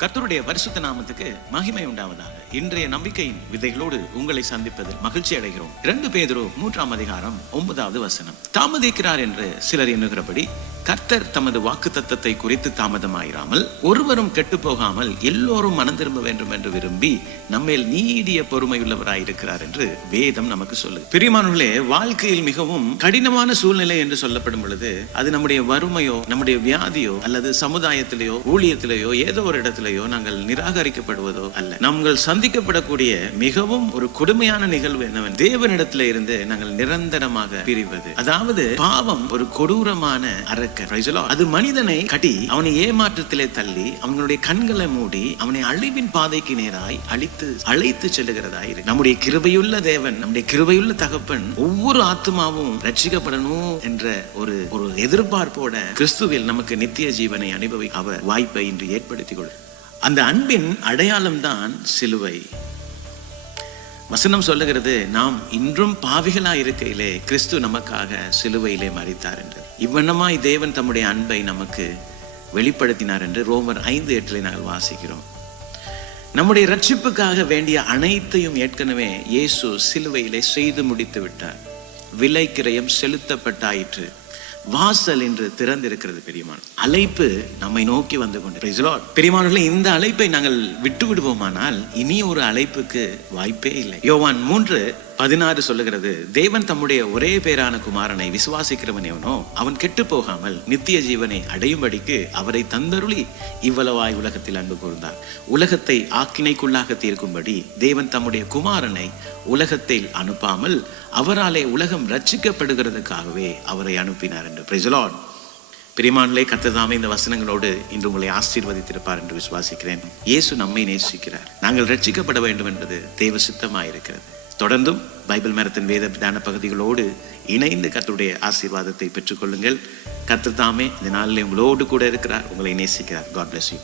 கர்த்தருடைய பரிசுத்த நாமத்துக்கு மகிமை உண்டாவதாக. இன்றைய நம்பிக்கையின் விதைகளோடு உங்களை சந்திப்பதில் மகிழ்ச்சி அடைகிறோம். 2 பேதுரு 3ஆம் அதிகாரம் 9வது வசனம். தாமதிக்கிறார் என்று சிலர் எண்ணுகிறபடி கர்த்தர் தமது வாக்குத்தத்தத்தை குறித்து தாமதமாயிராமல் ஒருவரும் கெட்டு போகாமல் எல்லோரும் மனம் திரும்ப வேண்டும் என்று விரும்பி நம்மேல் நீடிய பொறுமையுள்ளவராயிருக்கிறார் என்று வேதம் நமக்கு சொல்லு. பிரியமானவர்களே, வாழ்க்கையில் மிகவும் கடினமான சூழ்நிலை என்று சொல்லப்படும் பொழுது அது நம்முடைய வறுமையோ, நம்முடைய வியாதியோ, அல்லது சமுதாயத்திலேயோ, ஊழியத்திலேயோ, ஏதோ ஒரு இடத்திலேயோ நாங்கள் நிராகரிக்கப்படுவதோ அல்ல. நாங்கள் சந்திக்கப்படக்கூடிய மிகவும் ஒரு கொடுமையான நிகழ்வு என்னவென்று தேவனிடத்திலே இருந்து நாங்கள் நிரந்தரமாக பிரிவது. அதாவது பாவம் ஒரு கொடூரமான அரக்க. அது மனிதனை கட்டி அவனை ஏமாற்றத்திலே தள்ளி அவங்களுடைய கண்களை மூடி அவனை அழிவின் பாதைக்கு நேராய் அழைத்து செல்லுகிறதாய். நம்முடைய கிருபையுள்ள தேவன், நம்முடைய கிருபையுள்ள தகப்பன் ஒவ்வொரு ஆத்மாவும் ரட்சிக்கப்படணும் என்ற ஒரு எதிர்பார்ப்போட கிறிஸ்துவில் நமக்கு நித்திய ஜீவனை அனுபவிக்க அவர் வாய்ப்பை இன்று ஏற்படுத்திக் கொள். அந்த அன்பின் அடையாளம் தான் சிலுவை. வசனம் சொல்லுகிறது, நாம் இன்றும் பாவிகளாய் இருக்கையிலே கிறிஸ்து நமக்காக சிலுவையிலே மரித்தார் என்று. இவ்வண்ணமாய் தேவன் தம்முடைய அன்பை நமக்கு வெளிப்படுத்தினார் என்று ரோமர் 5:8 நாங்கள் வாசிக்கிறோம். நம்முடைய ரட்சிப்புக்காக வேண்டிய அனைத்தையும் ஏற்கனவே இயேசு சிலுவையிலே செய்து முடித்து விட்டார். விலை கிரயம் செலுத்தப்பட்டாயிற்று. வாசல் என்று திறந்திருக்கிறது. பெரியமான அழைப்பு நம்மை நோக்கி வந்து கொண்டு. பெரியமானவர்களே, இந்த அழைப்பை நாங்கள் விட்டு விடுவோமானால் இனி ஒரு அழைப்புக்கு வாய்ப்பே இல்லை. யோவான் 3:16 சொல்லுகிறது, தேவன் தம்முடைய ஒரே பேரான குமாரனை விசுவாசிக்கிறவன் எவனோ அவன் கெட்டு போகாமல் நித்திய ஜீவனை அடையும்படிக்கு அவரை தந்தருளி இவ்வளவாய் உலகத்தில் அன்பு கூர்ந்தார். உலகத்தை ஆக்கினைக்குள்ளாக தீர்க்கும்படி தேவன் தம்முடைய குமாரனை உலகத்தில் அனுப்பாமல் அவராலே உலகம் ரட்சிக்கப்படுகிறதுக்காகவே அவரை அனுப்பினார் என்று. Praise the Lord. பிரியமானவர்களே, கர்த்தர் தாமே இந்த வசனங்களோடு இன்று உங்களை ஆசீர்வதித்திருப்பார் என்று விசுவாசிக்கிறேன். இயேசு நம்மை நேசிக்கிறார். நாங்கள் ரட்சிக்கப்பட வேண்டும் என்பது தேவ சித்தமாயிருக்கிறது. தொடர்ந்தும் பைபிள் மரத்தின் வேத தியான பகுதிகளோடு இணைந்து கர்த்தருடைய ஆசீர்வாதத்தை பெற்றுக்கொள்ளுங்கள். கர்த்தர் தாமே இந்த நாளில் உங்களோடு கூட இருக்கிறார், உங்களை நேசிக்கிறார். God bless you.